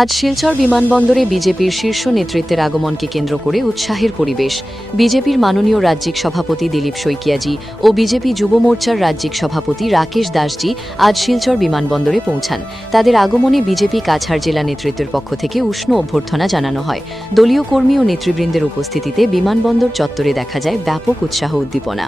আজ শিলচর বিমানবন্দরে বিজেপির শীর্ষ নেতৃত্বের আগমনকে কেন্দ্র করে উৎসাহের পরিবেশ। বিজেপির মাননীয় রাজ্যিক সভাপতি দিলীপ শইকিয়াজি ও বিজেপি যুব মোর্চার রাজ্যিক সভাপতি রাকেশ দাসজি আজ শিলচর বিমানবন্দরে পৌঁছান। তাদের আগমনে বিজেপি কাছাড় জেলা নেতৃত্বের পক্ষ থেকে উষ্ণ অভ্যর্থনা জানানো হয়। দলীয় কর্মী ও নেতৃবৃন্দের উপস্থিতিতে বিমানবন্দর চত্বরে দেখা যায় ব্যাপক উৎসাহ উদ্দীপনা।